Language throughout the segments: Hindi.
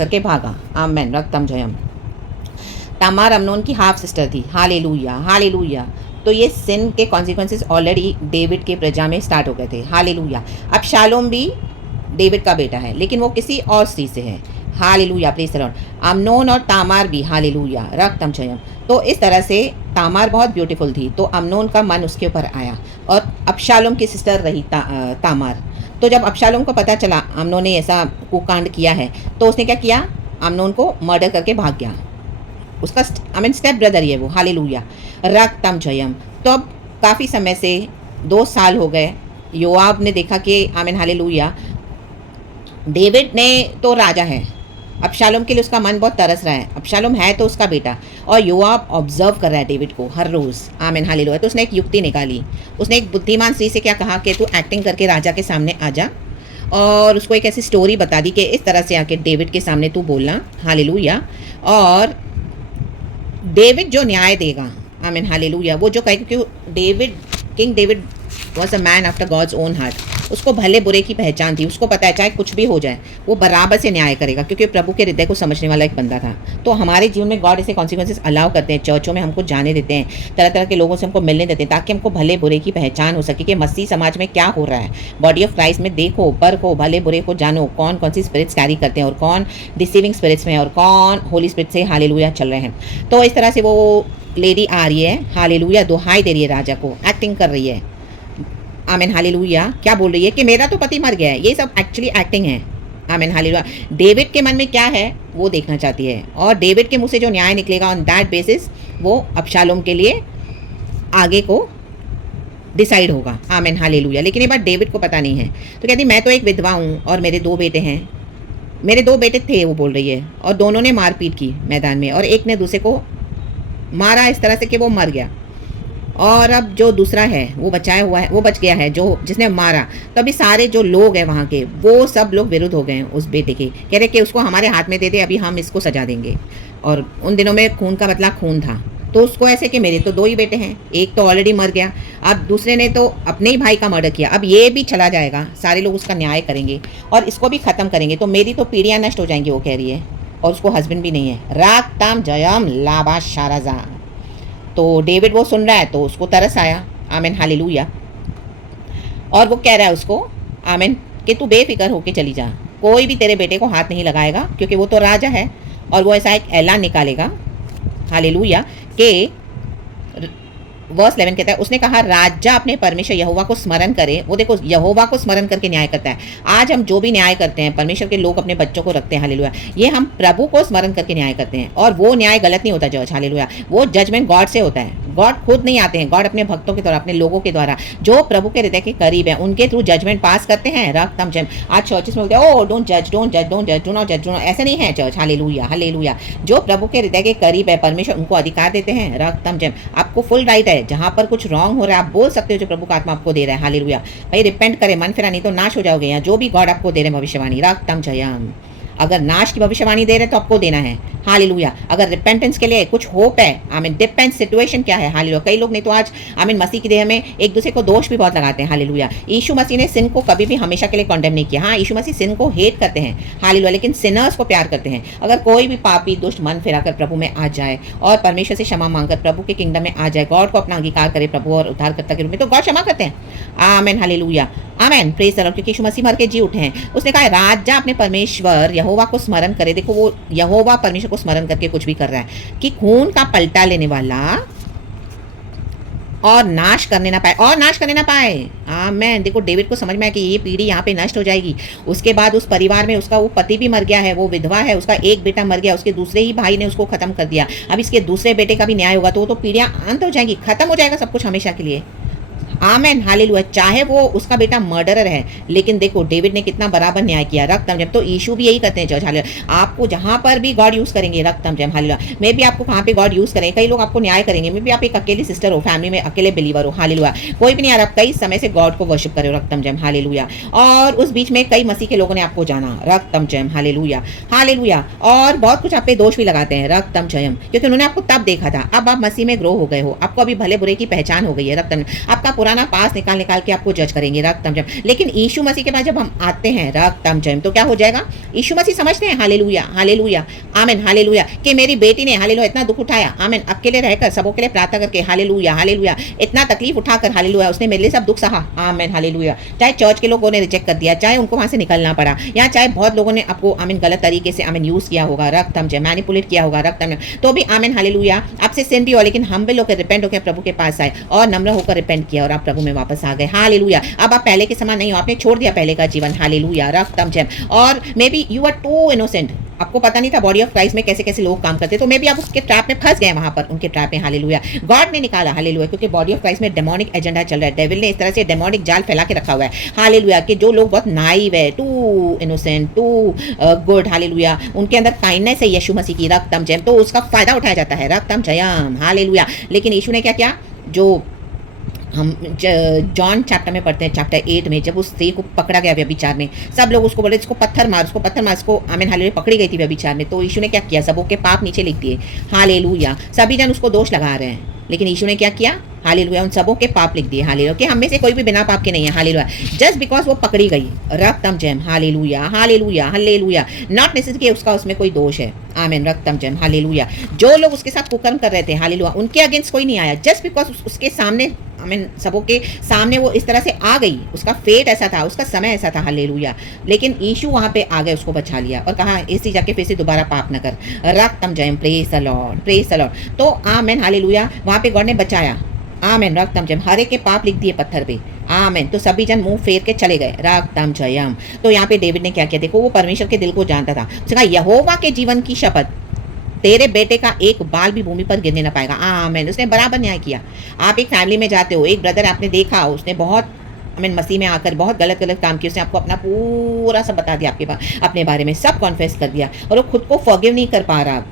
करके भागा। आमेन, रक्तम जयम। तामार अमनोन की हाफ सिस्टर थी। Hallelujah, hallelujah. तो ये सिन के कॉन्सिक्वेंसेस ऑलरेडी डेविड के प्रजा में स्टार्ट हो गए थे। हालेलुया। अब शालोम भी डेविड का बेटा है, लेकिन वो किसी और स्त्री से है। Hallelujah, praise the lord. Amnon और तामार भी, हालेलुया, रक्तम जयम। तो इस तरह से तामार बहुत ब्यूटीफुल थी, तो अमनोन का मन उसके ऊपर आया और अबशालोम की सिस्टर रही तामार। तो जब अबशालोम को पता चला अमनोन ने ऐसा कुकांड किया है, तो उसने क्या किया, अमनोन को मर्डर करके भाग गया। उसका स्टेप ब्रदर ही है वो। हालेलुया, रक्तम जयम। तो अब काफ़ी समय से 2 साल हो गए। योआब ने देखा कि आमीन, हालेलुया, डेविड ने तो राजा है, अबशालोम के लिए उसका मन बहुत तरस रहा है। अबशालोम है तो उसका बेटा, और योआब ऑब्जर्व कर रहा है डेविड को हर रोज़। आमीन, हालेलुया। तो उसने एक युक्ति निकाली। उसने एक बुद्धिमान स्त्री से क्या कहा कि तू एक्टिंग करके राजा के सामने आ जा, और उसको एक ऐसी स्टोरी बता दी कि इस तरह से आके डेविड के सामने तू बोलना। हालेलुया। और डेविड जो न्याय देगा, आमीन, हालेलुया, वो जो कहे, क्योंकि King David was a man after God's own heart. उसको भले बुरे की पहचान थी। उसको पता है चाहे कुछ भी हो जाए वो बराबर से न्याय करेगा, क्योंकि प्रभु के हृदय को समझने वाला एक बंदा था। तो हमारे जीवन में गॉड ऐसे कॉन्सिक्वेंसेस अलाउ करते हैं, चर्चों में हमको जाने देते हैं, तरह तरह के लोगों से हमको मिलने देते हैं, ताकि हमको भले बुरे की पहचान हो सके कि मसीह समाज में क्या हो रहा है। बॉडी ऑफ क्राइस्ट में देखो, परखो, भले बुरे को जानो, कौन कौन सी स्पिरिट्स कैरी करते हैं और कौन डिसीविंग स्पिरिट्स में और कौन होली स्पिरिट से हालेलुया चल रहे हैं। तो इस तरह से वो लेडी आ रही है, हालेलुया, दुहाई दे रही है राजा को, एक्टिंग कर रही है। आमीन, हालेलुया। क्या बोल रही है कि मेरा तो पति मर गया है। ये सब एक्चुअली एक्टिंग है। आमीन, हालेलुया। डेविड के मन में क्या है वो देखना चाहती है, और डेविड के मुंह से जो न्याय निकलेगा ऑन दैट बेसिस वो अबशालोम के लिए आगे को डिसाइड होगा। आमीन, हालेलुया। लेकिन ये बात डेविड को पता नहीं है। तो कहती मैं तो एक विधवा हूँ और मेरे 2 बेटे हैं। मेरे 2 बेटे थे, वो बोल रही है, और दोनों ने मारपीट की मैदान में, और एक ने दूसरे को मारा इस तरह से कि वो मर गया, और अब जो दूसरा है वो बचाया हुआ है, वो बच गया है जो जिसने मारा। तो अभी सारे जो लोग हैं वहाँ के, वो सब लोग विरुद्ध हो गए हैं उस बेटे के, कह रहे कि उसको हमारे हाथ में दे दे, अभी हम इसको सजा देंगे। और उन दिनों में खून का बदला खून था। तो उसको ऐसे कि मेरे तो 2 ही बेटे हैं, एक तो ऑलरेडी मर गया, अब दूसरे ने तो अपने ही भाई का मर्डर किया, अब ये भी चला जाएगा, सारे लोग उसका न्याय करेंगे और इसको भी ख़त्म करेंगे, तो मेरी तो पीढ़ियाँ नष्ट हो जाएंगी, वो कह रही है। और उसको हस्बैंड भी नहीं है। राक्ताम जयम लाबा शाराजा। तो डेविड वो सुन रहा है तो उसको तरस आया। आमीन, हालेलुया। और वो कह रहा है उसको, आमीन, कि तू बेफिक्र होके चली जा, कोई भी तेरे बेटे को हाथ नहीं लगाएगा, क्योंकि वो तो राजा है। और वो ऐसा एक ऐलान निकालेगा, हालेलुया, कि वर्स 11 कहता है, उसने कहा राजा अपने परमेश्वर यहोवा को स्मरण करे। वो देखो, यहोवा को स्मरण करके न्याय करता है। आज हम जो भी न्याय करते हैं, परमेश्वर के लोग अपने बच्चों को रखते हैं, हालेलुया, ये हम प्रभु को स्मरण करके न्याय करते हैं, और वो न्याय गलत नहीं होता जज, हालेलुया। वो जजमेंट गॉड से होता है। गॉड खुद नहीं आते हैं, गॉड अपने भक्तों के द्वारा, अपने लोगों के द्वारा, जो प्रभु के हृदय के करीब है, उनके थ्रू जजमेंट पास करते हैं। रक्तम जम। आज चर्चेस में बोलते हैं, ओ डोंट जज, डोंट जज, डोंट जज, डू नॉट जज, डू नॉट, ऐसे नहीं है चर्च, हालेलुया, हालेलुया। जो प्रभु के हृदय के करीब है, परमेश्वर उनको अधिकार देते हैं। रक्तम जम। आपको फुल राइट है, जहां पर कुछ रॉन्ग हो रहा है आप बोल सकते हो, जो प्रभु का आत्मा आपको दे रहा है, हालेलुया। भाई रिपेंट करें, मन फिरा, नहीं तो नाश हो जाओगे। यहाँ जो भी गॉड आपको दे रहे हैं भविष्यवाणी, रक्तम जयम, अगर नाश की भविष्यवाणी दे रहे हैं तो आपको देना है, हालेलुया। अगर रिपेंटेंस के लिए कुछ होप है, आमीन, डिपेंड सिचुएशन क्या है, हालेलुया। कई लोग नहीं तो आज, आमीन, मसीह की देह में एक दूसरे को दोष भी बहुत लगाते हैं, हालेलुया। यीशु मसीह ने सिन को कभी भी हमेशा के लिए कॉन्डेम नहीं किया। हाँ, यीशु मसीह सिन को हेट करते हैं, हालेलुया, लेकिन सिनर्स को प्यार करते हैं। अगर कोई भी पापी दुष्ट मन फिराकर प्रभु में आ जाए और परमेश्वर से क्षमा मांगकर प्रभु के किंगडम में आ जाए, गॉड को अपना अंगीकार करे प्रभु और उद्धारकर्ता के रूप में, तो गॉड क्षमा करते हैं। आमीन, हालेलुया, आमीन, प्रेज द लॉर्ड। क्योंकि यीशु मसीह मर के जी उठे हैं। उसने कहा राजा अपने परमेश्वर यहोवा को स्मरण करे। देखो, वो यहोवा परमेश्वर को स्मरण करके कुछ भी कर रहा है कि खून का पलटा लेने वाला और नाश करने ना पाए, और नाश करने ना पाए। आमीन। देखो, डेविड को समझ में आया कि ये पीढ़ी यहाँ पे नष्ट हो जाएगी। उसके बाद उस परिवार में उसका वो पति भी मर गया है, वो विधवा है, उसका एक बेटा मर गया, उसके दूसरे ही भाई ने उसको खत्म कर दिया। अब इसके दूसरे बेटे का भी न्याय होगा, तो वो तो पीढ़ियां अंत हो जाएंगी, खत्म हो जाएगा सब कुछ हमेशा के लिए। आमेन, हालेलुया। चाहे वो उसका बेटा मर्डरर है, लेकिन देखो डेविड ने कितना बराबर न्याय किया। रक्तम जम। तो यीशु भी यही करते हैं चर्च, हालेलुया। आपको जहां पर भी गॉड यूज करेंगे, रक्तम जम, हालेलुया। मे भी आपको कहां पे गॉड यूज करेंगे, कई लोग आपको न्याय करेंगे। मे भी आप एक अकेली सिस्टर हो, फैमिली में अकेले बिलीवर हो, हालेलुया, कोई भी नहीं आ रहा, कई समय से गॉड को वर्शिप करे, रक्तम जम, हालेलुया। और उस बीच में कई मसीह के लोगों ने आपको जाना, रक्तम जम, हालेलुया, हालेलुया। और बहुत कुछ आप पे दोष भी लगाते हैं, रक्तम जयम, क्योंकि उन्होंने आपको तब देखा था। अब आप मसीह में ग्रो हो गए हो, आपको अभी भले बुरे की पहचान हो गई है, रक्तम। आपका पुराना पुराना पास निकाल निकाल के आपको जज करेंगे, रक्तम जयम। लेकिन यीशु मसीह के पास जब हम आते हैं, रक्तम जयम, तो क्या हो जाएगा? यीशु मसीह समझते हैं, हालेलुया हालेलुया आमीन हालेलुया, कि मेरी बेटी ने हालेलुया इतना दुख उठाया, आमीन, अकेले रहकर सबों के लिए प्रार्थना करके, हालेलुया हालेलुया, इतना तकलीफ उठाकर, हालेलुया, उसने मेरे लिए सब दुख सहा, आमीन हालेलुया। चाहे चर्च के लोगों ने रिजेक्ट कर दिया, चाहे उनको वहां से निकलना पड़ा, या चाहे बहुत लोगों ने आपको आमीन गलत तरीके से आमीन यूज किया होगा, रक्तम जयम, मैनिपुलेट किया होगा, रक्तम, तो भी आमीन हालेलुया आपसे सिन भी हो, लेकिन हम्बल होकर रिपेंट होकर प्रभु के पास आए और नम्र होकर रिपेंट किया और आप प्रभु में वापस आ गए, हालेलुया। अब आप पहले के समान नहीं हो, आपने छोड़ दिया पहले का जीवन, हालेलुया, रक्तम जयम। और maybe you are too innocent, आपको पता नहीं था बॉडी ऑफ क्राइस्ट में कैसे कैसे लोग काम करते, तो मे बी आप उसके ट्रैप में फंस गए, वहां पर उनके ट्रैप में, हालेलुया। गॉड ने निकाला, हालेलुया, क्योंकि बॉडी ऑफ क्राइस्ट में डेमोनिक एजेंडा चल रहा है, डेविल ने इस तरह से डेमोनिक जाल फैला के रखा हुआ है, हालेलुया, कि जो लोग बहुत नाइव है, too innocent, too good, hallelujah, उनके अंदर काइंडनेस है यीशु मसीह की, रक्तम जयम, तो उसका फायदा उठाया जाता है, रक्तम जयम, हालेलुया। लेकिन यीशु ने क्या किया? जो हम जॉन चैप्टर में पढ़ते हैं, चैप्टर 8 में, जब उस स्त्री को पकड़ा गया व्यभिचार में, सब लोग उसको बोले इसको पत्थर मार, उसको पत्थर मार, इसको आमीन हालेलुया, पकड़ी गई थी व्यभिचार में, तो यीशु ने क्या किया? सबों के पाप नीचे लिख दिए, हालेलुया। सभी जन उसको दोष लगा रहे हैं, लेकिन यीशु ने क्या किया? हालेलुया, उन सबों के पाप लिख दिए, हालेलुया, कि हम में से कोई भी बिना पाप के नहीं है, हालेलुया, जस्ट बिकॉज वो पकड़ी गई, रक्तम जयम, hallelujah hallelujah hallelujah, not necessary उसका उसमें कोई दोष है, आमीन, रक्तम जयम, हालेलुया। जो लोग उसके साथ कुकर्म कर रहे थे, हालेलुया, उनके अगेंस्ट कोई नहीं आया, जस्ट बिकॉज उसके सामने, आमीन, सबों के सामने वो इस तरह से आ गई, उसका फेट ऐसा था, उसका समय ऐसा था, हालेलुया। लेकिन यीशु वहां पे आ गए, उसको बचा लिया और कहा इसी जाके फिर से दोबारा पाप न कर, रक्तम जयम, praise the lord, praise the lord. तो आमीन हालेलुया, वहां पे गॉड ने बचाया, आमीन, रक्तम जयम, हर एक के पाप लिख दिए पत्थर पे, आमीन। तो सभी जन मुंह फेर के चले गए, रक्तम जयम। तो यहाँ पे डेविड ने क्या किया? देखो, वो परमेश्वर के दिल को जानता था, उसने कहा यहोवा के जीवन की शपथ, तेरे बेटे का एक बाल भी भूमि पर गिरने ना पाएगा, आमीन। उसने बराबर न्याय किया। आप एक फैमिली में जाते हो, एक ब्रदर आपने देखा, उसने बहुत आमीन मसीह में आकर बहुत गलत गलत काम किया, उसने आपको अपना पूरा सब बता दिया, अपने बारे में सब कॉन्फेस कर दिया, और वो खुद को फॉरगिव नहीं कर पा रहा,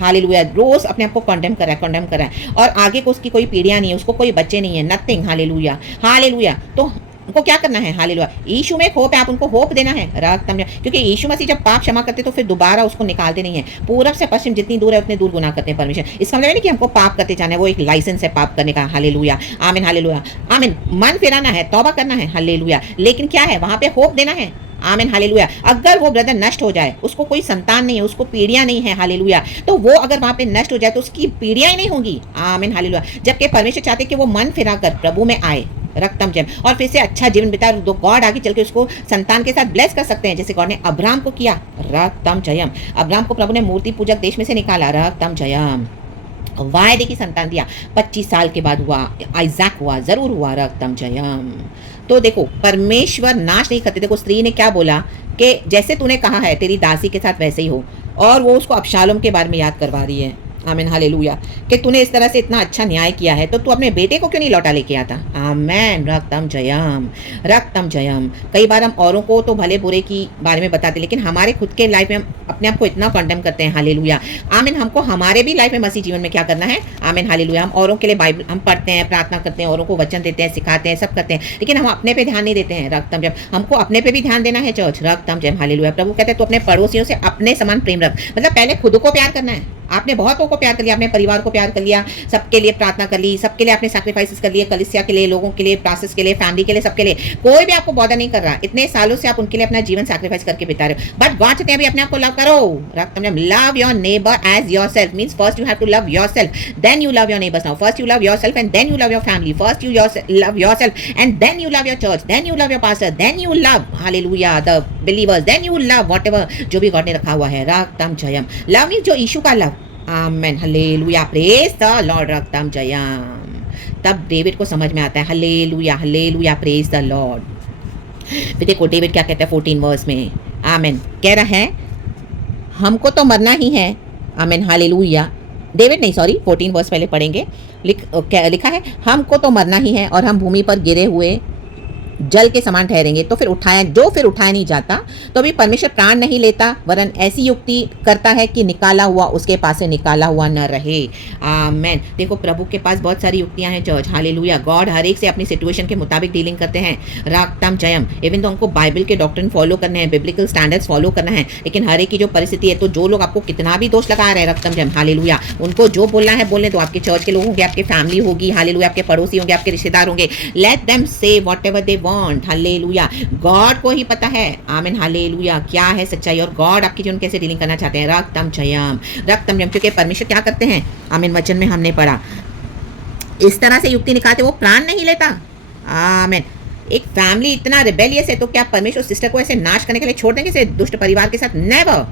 हालेलुया, रोज अपने आप को कंडेम कर रहा है, और आगे को उसकी कोई पीढ़ियां नहीं है, उसको कोई बच्चे नहीं है, नथिंग, हालेलुया हालेलुया। तो उनको क्या करना है? हालेलुया, यीशु में एक होप है, आप उनको होप देना है, रक्तम जयम, क्योंकि यीशु मसीह जब पाप क्षमा करते तो फिर दोबारा उसको निकालते नहीं है, पूरब से पश्चिम जितनी दूर है उतने दूर गुनाह करते हैं परमेश्वर। इसका मतलब नहीं कि हमको पाप करते जाना है, वो एक लाइसेंस है पाप करने का, हालेलुया आमीन हालेलुया आमीन। मन फिराना है, तौबा करना है, हालेलुया, लेकिन क्या है? वहां पे होप देना है, आमीन हालेलुया। अगर वो ब्रदर नष्ट हो जाए, उसको कोई संतान नहीं है, उसको पीढ़ियां नहीं है, हालेलुया, तो वो अगर वहां पे नष्ट हो जाए तो उसकी पीढ़ियां ही नहीं होंगी, आमीन हालेलुया। जबकि परमेश्वर चाहते कि वो मन फिरा कर प्रभु में आए, रक्तम जयम, और फिर से अच्छा जीवन बिता, तो गॉड आगे चल के उसको संतान के साथ ब्लेस कर सकते हैं, जैसे गॉड ने अब्राहम को किया, रक्तम जयम। अब्राहम को प्रभु ने मूर्ति पूजक देश में से निकाला, रक्तम जयम, वायदे की संतान दिया, 25 साल के बाद हुआ, आइजैक हुआ, जरूर हुआ, रक्तम जयम। तो देखो, परमेश्वर नाश नहीं करते। देखो, स्त्री ने क्या बोला कि जैसे तूने कहा है तेरी दासी के साथ वैसे ही हो, और वो उसको अबशालोम के बारे में याद करवा रही है, आमीन हालेलुया, कि तूने इस तरह से इतना अच्छा न्याय किया है, तो तू अपने बेटे को क्यों नहीं लौटा लेके आता, आमीन, रक्तम जयम, रक्तम जयम। कई बार हम औरों को तो भले बुरे की बारे में बताते, लेकिन हमारे खुद के लाइफ में हम अपने आप को इतना कंडेम करते हैं, हालेलुया आमीन। हमको हमारे भी लाइफ में मसीह जीवन में क्या करना है, आमीन हालेलुया। हम औरों के लिए बाइबल हम पढ़ते हैं, प्रार्थना करते हैं, औरों को वचन देते हैं, सिखाते हैं, सब करते हैं, लेकिन हम अपने पे ध्यान नहीं देते हैं, रक्तम जयम। हमको अपने पे भी ध्यान देना है, चर्च, रक्तम जयम, हालेलुया। प्रभु कहते हैं तो अपने पड़ोसियों से अपने समान प्रेम रख, मतलब पहले खुद को प्यार करना है। आपने बहुतों को प्यार कर लिया, अपने परिवार को प्यार कर लिया, सबके लिए प्रार्थना कर ली, सबके लिए आपने सैक्रिफाइसेस कर लिए, कलीसिया के लिए, लोगों के लिए, प्रोसेस के लिए, फैमिली के लिए, सबके लिए। कोई भी आपको बॉदर नहीं कर रहा, इतने सालों से आप उनके लिए अपना जीवन सैक्रिफाइस करके बिता रहे हो, बट गॉड कहते हैं अभी अपने आप को लव करो, रक्तम जयम। Love your neighbour as yourself means first you have to love yourself, then you love your neighbours. Now first you love yourself and then you love your family, first you love yourself and then you love your church, then you love your pastor, then you love hallelujah the believers, then you love whatever जो भी गॉड ने रखा हुआ है, रक्तम जयम। लव मींस जो यीशु का love, amen hallelujah, praise the lord, रक्तम जयम। तब डेविड को समझ में आता है, hallelujah hallelujah, praise the lord. फिर देखो डेविड क्या कहता है 14 वर्स में, आमेन, कह रहा है हमको तो मरना ही है, आमेन हालेलुया। डेविड नहीं, सॉरी 14 वर्स पहले पढ़ेंगे, लिखा है हमको तो मरना ही है और हम भूमि पर गिरे हुए जल के समान ठहरेंगे। तो फिर उठाया नहीं जाता, तो अभी परमेश्वर प्राण नहीं लेता, वरन ऐसी युक्ति करता है कि निकाला हुआ उसके पास से निकाला हुआ न रहे। आमेन। देखो प्रभु के पास बहुत सारी युक्तियां हैं चर्च, हालेलुया। गॉड हर एक से अपनी सिचुएशन के मुताबिक डीलिंग करते हैं। राक्तम जयम। इवन तो हमको बाइबल के डॉक्ट्रिन फॉलो करने हैं, बिब्लिकल स्टैंडर्ड्स फॉलो करना है, लेकिन हर एक की जो परिस्थिति है, तो जो लोग आपको कितना भी दोष लगा रहे हैं, रक्तम जयम, हालेलुया, उनको जो बोलना है बोलने दो। आपके चर्च के लोग होंगे, आपके फैमिली होगी, हालेलुया, आपके पड़ोसी होंगे, आपके रिश्तेदार होंगे, let them say whatever they want, hallelujah. God को ही पता है, आमीन, हालेलुया, क्या है सच्चाई, और गॉड आपकी जीवन कैसे डीलिंग करना चाहते हैं। रक्तम जयम, रक्तम जयम। क्योंकि परमेश्वर क्या करते हैं, आमीन, वचन में हमने पढ़ा, इस तरह से युक्ति निकालते, वो प्राण नहीं लेता। आमीन। एक फैमिली इतना रिबेलियस है, तो क्या परमेश्वर सिस्टर को ऐसे नाश करने के लिए छोड़ देंगे, दुष्ट परिवार के साथ? नेवर।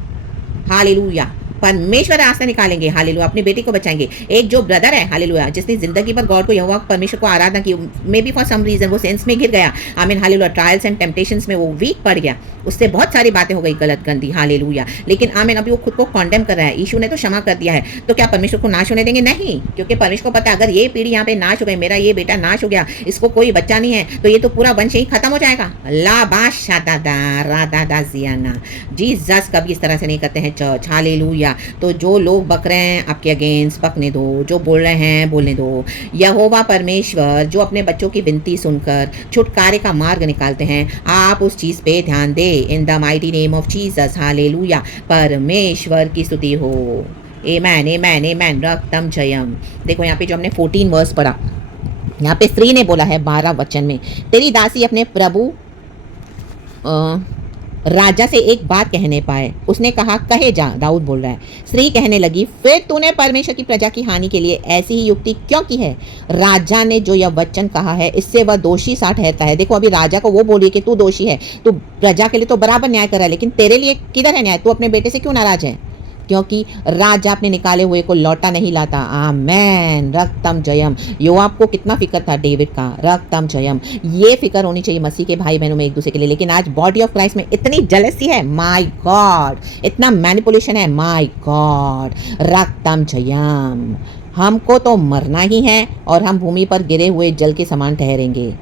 हालेलुया। परमेश्वर रास्ता निकालेंगे, हालेलुया, अपनी बेटी को बचाएंगे। एक जो ब्रदर है, हालेलुया, जिसने जिंदगी पर गॉड को, यहोवा परमेश्वर को आराधना की, maybe for some reason वो सेंस में गिर गया, आमीन, हालेलुया, ट्रायल्स एंड टेम्पटेशंस में वो वीक पड़ गया, उससे बहुत सारी बातें हो गई गलत गंदी, हालेलुया, लेकिन आमीन, अभी वो खुद को कॉन्डेम कर रहा है। यीशु ने तो क्षमा कर दिया है, तो क्या परमेश्वर को नाश होने देंगे? नहीं, क्योंकि परमेश्वर को पता है, अगर ये पीढ़ी यहाँ पे नाश हो गई, मेरा ये बेटा नाश हो गया, इसको कोई बच्चा नहीं है, तो ये तो पूरा वंश ही खत्म हो जाएगा। जीसस कभी इस तरह से नहीं करते हैं चर्च, हालेलुया। तो जो लोग बक रहे हैं आपके अगेंस्ट, बकने दो, जो बोल रहे हैं बोलने दो। यहोवा परमेश्वर जो अपने बच्चों की विनती सुनकर छुटकारे का मार्ग निकालते हैं, आप उस चीज़ पे ध्यान दे, in the mighty name of Jesus, hallelujah. परमेश्वर की स्तुति हो। आमेन, आमेन, आमेन। रक्तम जयम। देखो यहाँ पे जो हमने 14 वर्स पढ़ा, यहाँ पे स्त्री ने बोला है 12 वचन में, तेरी दासी अपने प्रभु राजा से एक बात कहने पाए। उसने कहा, कहे जा। दाऊद बोल रहा है। स्त्री कहने लगी, फिर तूने परमेश्वर की प्रजा की हानि के लिए ऐसी ही युक्ति क्यों की है? राजा ने जो यह वचन कहा है, इससे वह दोषी सा ठहरता है। देखो अभी राजा को वो बोली कि तू दोषी है, तू प्रजा के लिए तो बराबर न्याय कर रहा है, लेकिन तेरे लिए किधर है न्याय? तू अपने बेटे से क्यों नाराज है? क्योंकि राजा अपने निकाले हुए को लौटा नहीं लाता। आमेन। रक्तम जयम। योआब को कितना फिक्र था डेविड का। रक्तम जयम। ये फिक्र होनी चाहिए मसीह के भाई बहनों में एक दूसरे के लिए, लेकिन आज बॉडी ऑफ क्राइस्ट में इतनी जेलसी है, माय गॉड, इतना मैनिपुलेशन है, माय गॉड। रक्तम जयम। हमको तो मरना ही है और हम भूमि पर गिरे हुए जल के समान ठहरेंगे।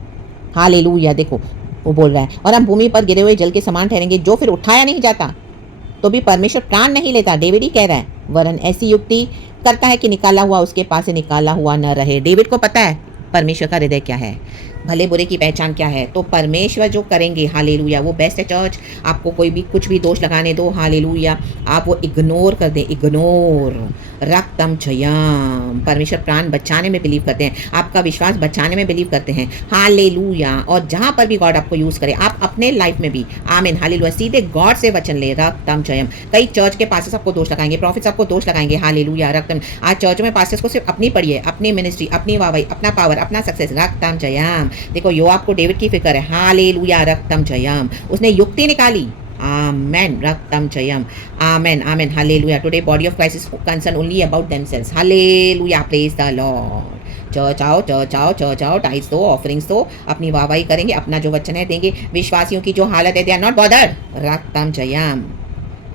हालेलुया। देखो वो बोल रहा है, और हम भूमि पर गिरे हुए जल के समान ठहरेंगे, जो फिर उठाया नहीं जाता, तो भी परमेश्वर प्राण नहीं लेता। डेविड ही कह रहा है, वरन ऐसी युक्ति करता है कि निकाला हुआ उसके पास से निकाला हुआ न रहे। डेविड को पता है परमेश्वर का हृदय क्या है, भले बुरे की पहचान क्या है, तो परमेश्वर जो करेंगे, हालेलुया, वो बेस्ट है चर्च। आपको कोई भी कुछ भी दोष लगाने दो, हालेलुया, आप वो इग्नोर कर दें, इग्नोर। रक्तम जयम। परमेश्वर प्राण बचाने में बिलीव करते हैं, आपका विश्वास बचाने में बिलीव करते हैं, हालेलुया। और जहाँ पर भी गॉड आपको यूज़ करे, आप अपने लाइफ में भी, आमीन, हालेलुया, सीधे गॉड से वचन ले। रक्तम जयम। कई चर्च के पास्टर्स आपको दोष लगाएंगे, प्रॉफिट्स आपको दोष लगाएंगे, हालेलुया, रक्तम। आज चर्च में पास्टर्स को सिर्फ अपनी पढ़ी है, अपनी मिनिस्ट्री, अपनी वाहवाही, अपना पावर, अपना सक्सेस। रक्तम जयम। देखो योआब को डेविड की फिक्र है, हालेलुया, रक्तम जयम। उसने युक्ति निकाली, आमेन, रक्तम जयम, amen, amen, hallelujah. Today body of Christ is concern only about themselves, hallelujah, praise the lord. Church आओ, चर्च आओ, चर्च आओ, टाइट्स दो, ऑफरिंग्स दो, अपनी वाहवाही करेंगे, अपना जो वचन है देंगे। विश्वासियों की जो हालत है, दे आर नॉट बॉदर्ड। रक्तम जयम।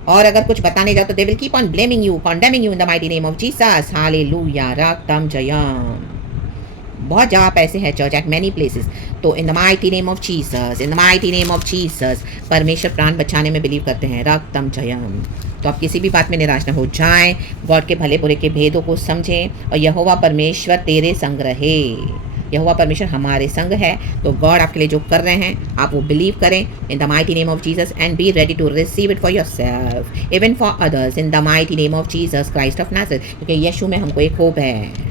और अगर कुछ बताने जाओ तो they will keep on blaming you, condemning you in the mighty name of Jesus, hallelujah, रक्तम जयम। बहुत जगह पे ऐसे हैं चर्च, एट मैनी प्लेसेस। तो in the mighty name of Jesus, in the mighty name of Jesus, परमेश्वर प्राण बचाने में बिलीव करते हैं। रक्तम जयम। तो आप किसी भी बात में निराश न हो जाएं, गॉड के भले बुरे के भेदों को समझें, और यहोवा परमेश्वर तेरे संग रहे। यहोवा परमेश्वर हमारे संग है, तो गॉड आपके लिए जो कर रहे हैं, आप वो बिलीव करें in the mighty name of Jesus, and be ready to receive it for yourself, even for others, in the mighty name of Jesus Christ of Nazareth. क्योंकि यीशु में हमको एक होप है।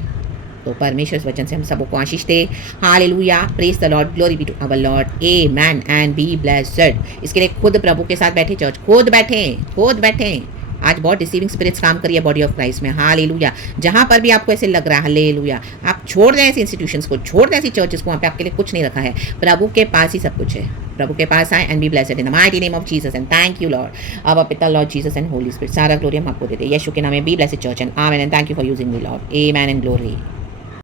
तो परमेश्वर इस वचन से हम सबको आशीष दे। Hallelujah, praise the lord, glory be to our lord, amen, and be blessed. इसके लिए खुद प्रभु के साथ बैठे चर्च, खुद बैठे। आज बहुत डिसीविंग स्पिरिट्स काम करिए बॉडी ऑफ क्राइस्ट में, हालेलुया। जहाँ पर भी आपको ऐसे लग रहा है, हालेलुया, आप छोड़ दें ऐसे इंस्टीट्यूशंस को, छोड़ दें ऐसी चर्चेस को, वहाँ पे आपके लिए कुछ नहीं रखा है। प्रभु के पास ही सब कुछ है। प्रभु के पास आए, and be blessed in the mighty name of Jesus, and thank you Lord. अब पिता, Lord Jesus and Holi spirit, सारा ग्लोरी हम आपको देते हैं। यीशु के नाम में be blessed church, and amen, and thank you for using me Lord, amen and glory.